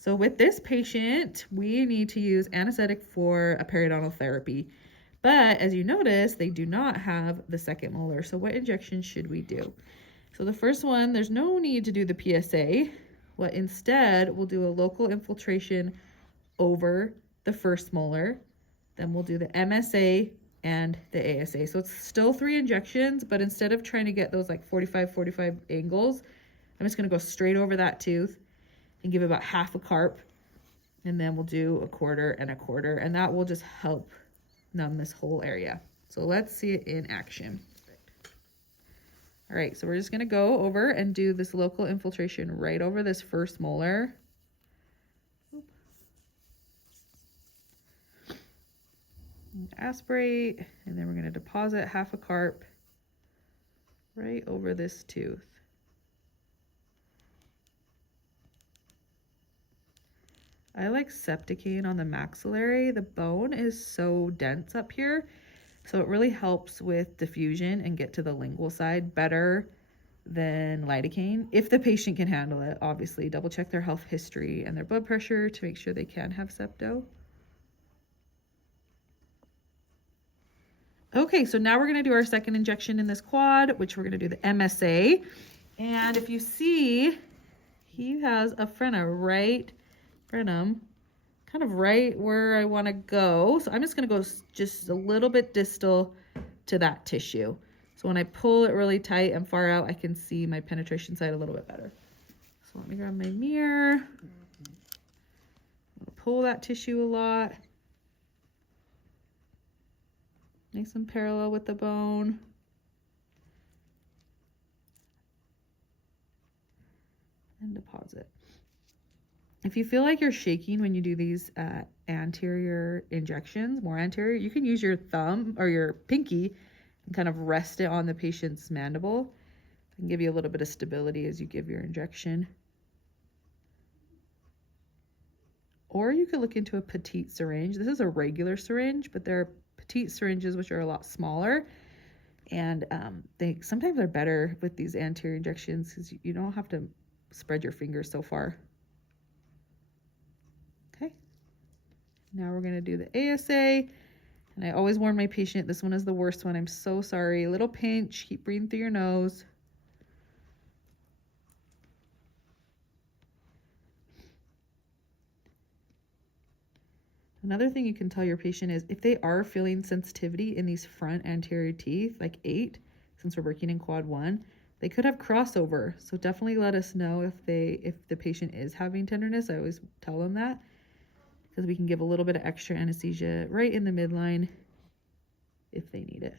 So with this patient, we need to use anesthetic for a periodontal therapy. But as you notice, they do not have the second molar. So what injection should we do? So the first one, there's no need to do the PSA. What instead, we'll do a local infiltration over the first molar. Then we'll do the MSA and the ASA. So it's still 3 injections, but instead of trying to get those like 45 angles, I'm just gonna go straight over that tooth and give about half a carp. And then we'll do a quarter and a quarter, and that will just help numb this whole area. So let's see it in action. All right, so we're just gonna go over and do this local infiltration right over this first molar. Aspirate, and then we're gonna deposit half a carp right over this tooth. I like septicane on the maxillary. The bone is so dense up here, so it really helps with diffusion and get to the lingual side better than lidocaine, if the patient can handle it. Obviously, double check their health history and their blood pressure to make sure they can have septo. Okay, so now we're gonna do our second injection in this quad, which we're gonna do the MSA. And if you see, he has a frenum right, kind of right where I wanna go. So I'm just gonna go just a little bit distal to that tissue. So when I pull it really tight and far out, I can see my penetration side a little bit better. So let me grab my mirror. I'm gonna pull that tissue a lot. Nice and parallel with the bone. And deposit. If you feel like you're shaking when you do these anterior injections, more anterior, you can use your thumb or your pinky and kind of rest it on the patient's mandible. It can give you a little bit of stability as you give your injection. Or you could look into a petite syringe. This is a regular syringe, but there are petite syringes which are a lot smaller, and they sometimes are better with these anterior injections because you don't have to spread your fingers so far. Okay, now we're gonna do the ASA, and I always warn my patient, this one is the worst one. I'm so sorry. A little pinch, keep breathing through your nose. Another thing you can tell your patient is if they are feeling sensitivity in these front anterior teeth, like 8, since we're working in quad 1, they could have crossover. So definitely let us know if the patient is having tenderness. I always tell them that, because we can give a little bit of extra anesthesia right in the midline if they need it.